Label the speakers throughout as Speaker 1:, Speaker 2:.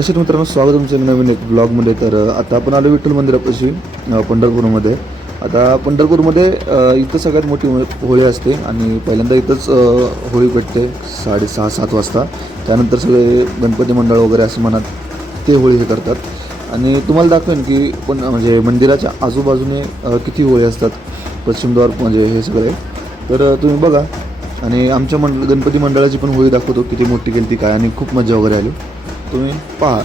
Speaker 1: कसे मित्रांनो? स्वागत तुमचं नवीन एक ब्लॉगमध्ये तर आता आपण आलो विठ्ठल मंदिरापाशी पंढरपूरमध्ये. आता पंढरपूरमध्ये इथं सगळ्यात मोठी हो- होळी असते आणि पहिल्यांदा इथंच होळी पेटते साडेसहा सात वाजता. त्यानंतर सगळे गणपती मंडळ वगैरे असं म्हणत ते होळी हे करतात. आणि तुम्हाला दाखवेन की पण म्हणजे मंदिराच्या आजूबाजूने किती होळी असतात. पश्चिमद्वार म्हणजे हे सगळे. तर तुम्ही बघा. आणि आमच्या मंडळ गणपती मंडळाची पण होळी दाखवतो किती मोठी केली ती काय. आणि खूप मजा वगैरे आली. तुम्ही पहा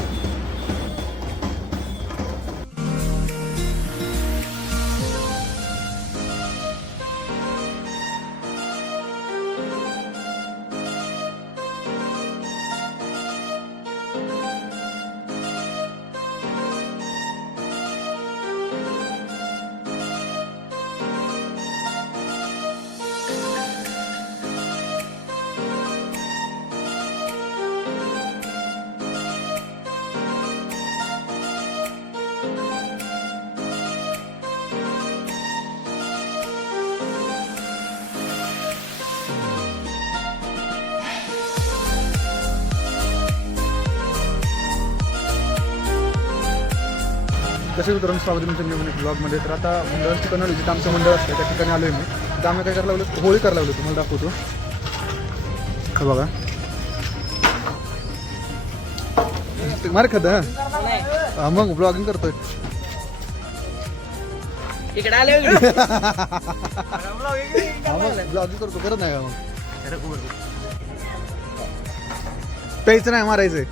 Speaker 2: कसे मित्रांनो स्वागत तुमच्या नवीन ब्लॉगमध्ये तर आता मंडळाचं ठिकाण जिथं आमचं मंडळ असतं त्या ठिकाणी आलो आहे मी. तर आम्ही काय करायला लागलो होळी करायला लागलो तुम्हाला दाखवतो. हा बघा. मार खात हा? मग ब्लॉगिंग करतोय.
Speaker 3: इकडे आले
Speaker 2: ब्लॉगिंग करतो करत नाही का मग? प्यायचं नाही मारायचंय.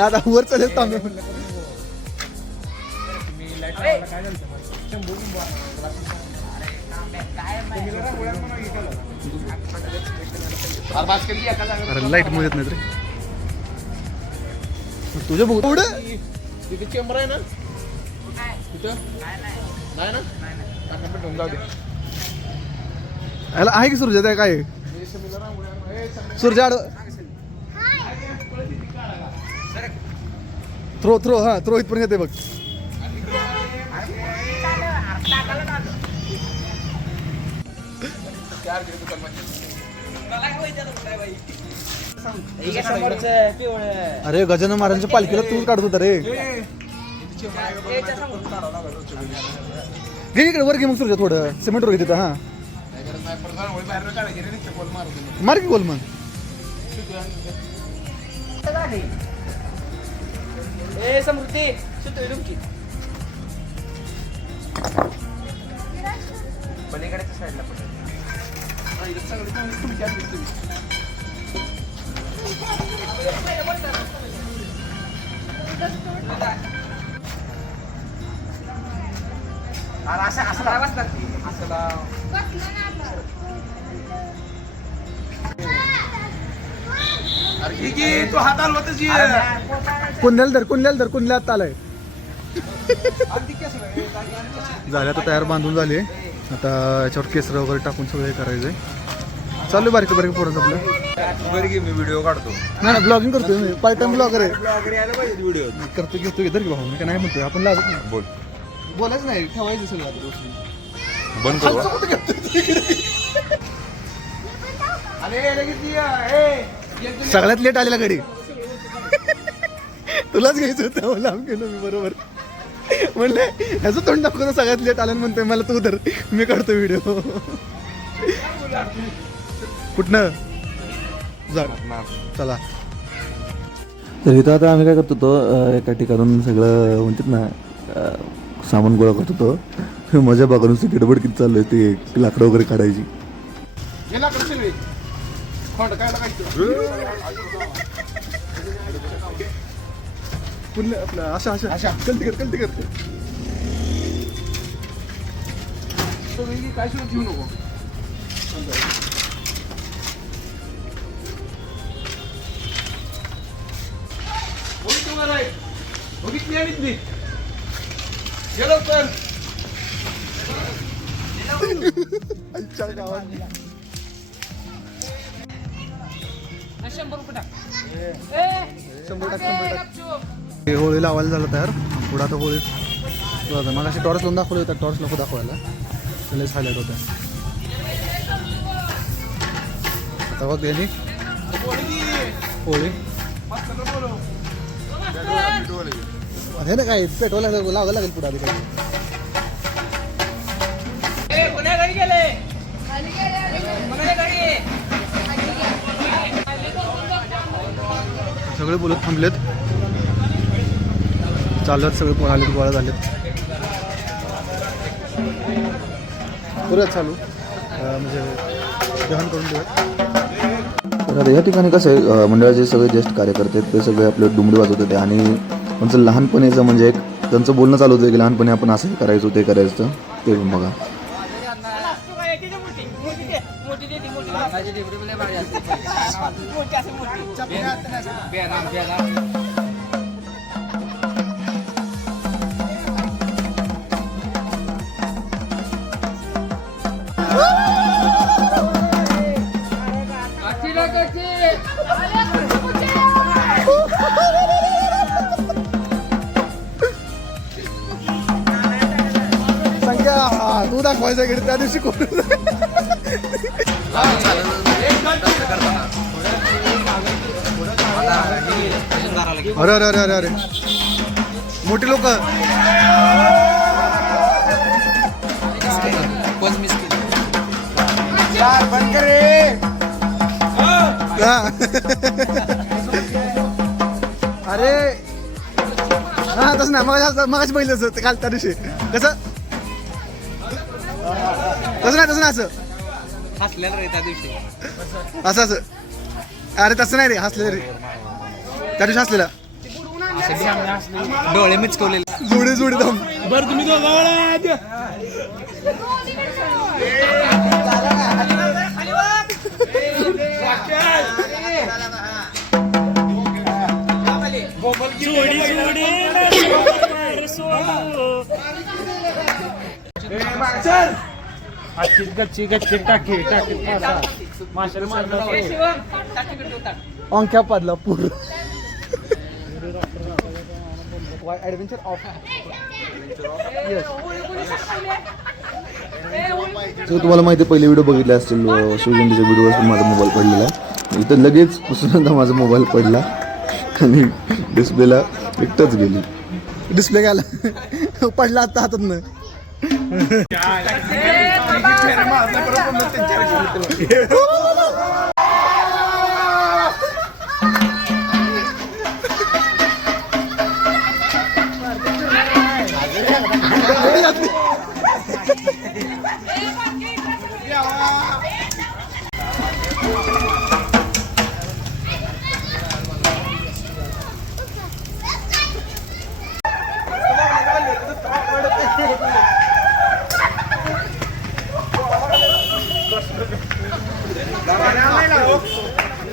Speaker 2: आता वर चालेल तांबे अरे लाइट मिळत नाही रे. तुझ्या बघू
Speaker 3: तिथे चेंबर आहे ना? तिथं नाही ना? जाऊ दे.
Speaker 2: आहे की सुरजा त्या काय सुरजा थ्रो थ्रो हां थ्रो इथपर्यंत येते बघ. अरे गजानन महाराजांच्या पालखीला तू काढत होता रे. घे इकडे वर घे मग सुरजा थोडं. सिमेंट वर घे तिथं हा. मार की गोल मग.
Speaker 3: ए समृद्धी सुतोय तुमची पलीकडच्या साईडला असं असं लावाच लागते असं लाव तू हात
Speaker 2: धर कुंड्याला धर कुंडल्या आत आलाय. झाले आता तयार बांधून झाले आता याच्यावर केसर वगैरे टाकून सगळं हे करायचंय. चालू आहे बारीक बारीक पोरांचं आपलं.
Speaker 4: बरं मी व्हिडिओ काढतो.
Speaker 2: नाही ना ब्लॉगिंग करतोय मी. पार्ट टाइम ब्लॉगर आहे.
Speaker 4: व्हिडिओ
Speaker 2: करतो घेतो घेतो की भाऊ? मी काय नाही म्हणतोय. आपण लाजत नाही.
Speaker 4: बोल.
Speaker 2: बोलायचं नाही. ठेवायचं सगळं आता गोष्टी.
Speaker 4: बंद करू.
Speaker 2: सगळ्यात लेट आलेला घडी तुलाच घ्यायचं होतं मला लांब गेलो मी बरोबर. म्हणले ह्याचं तोंड दाखवतो सगळ्यात लेट आलं म्हणतोय मला तू तर मी काढतो व्हिडिओ कुठनं? जा. चला.
Speaker 1: तर इथं आता आम्ही काय करत होतो एका ठिकाणून सगळं म्हणतात ना सामान गोळा करत होतो. मजा बघा नुसती गडबड किती चालू आहे ते लाकडं वगैरे काढायची.
Speaker 2: गेला सगळी खोंड काय पुन्हा आपलं अशा अशा अशा कलती कर कलती कर काय सुद्धा घेऊ नको बघितली आणि ती गेलो तर आईच्या गावात
Speaker 3: शंभर टाक
Speaker 2: शंभर टाक हे होळी लावायला झालं तयार. पुढं आता होळी मग अशी टॉर्च लावून दाखवले होतं टॉर्च नको दाखवायला. त्याला हायलाईट होत्या. आता बघ यांनी होळी. हे ना काय पेट्रोल लावायला लागेल पुढे आधी काही. सगळे बोलत थांबलेत. चालत सगळे पोहालेत गोळा झालेत. चालू. म्हणजे करून देऊयात
Speaker 1: तर आता या ठिकाणी कसं आहे मंडळाचे सगळे ज्येष्ठ कार्यकर्ते आहेत, ते सगळे आपले दुमडी वाजवत होते आणि त्यांचं लहानपणीचं म्हणजे एक त्यांचं बोलणं चालू होतं की लहानपणी आपण असं करायचो ते करायचं. ते बघा. पण बघा
Speaker 2: संख्या तू दाखवायचा गेली त्या दिवशी कोण अरे अरे अरे अरे अरे. मोठी लोक. अरे. हा तसं नाही. मग मगाशी पहिलं असं काल त्या दिवशी. कसं? तसं नाही तसं नाही असं.
Speaker 3: हसलेलं रे त्या दिवशी.
Speaker 2: असं असं. अरे तसं नाही रे. हसले रे. त्या दिवशी हसलेला
Speaker 3: डोळे मिचकवलेले.
Speaker 2: जुडे जुडे दम.
Speaker 3: बरं तुम्ही
Speaker 2: अंक्या पाडला पूर. ऍडव्हेंचर ऑफ
Speaker 1: तर तुम्हाला माहिती आहे पहिले व्हिडिओ बघितले असतील शिवजयंतीच्या व्हिडिओवर माझा मोबाईल पडलेला. आहे इथं लगेच पुसल्यानंतर माझा मोबाईल पडला. आणि डिस्प्लेला एकटंच गेली.
Speaker 2: डिस्प्ले गेला पडला आता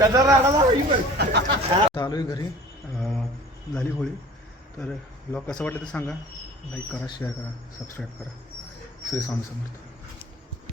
Speaker 2: हातात चालू आहे घरी. झाली होळी. तर ब्लॉग कसा वाटलं ते सांगा. लाईक करा शेअर करा सबस्क्राईब करा. श्री स्वामी समर्थ.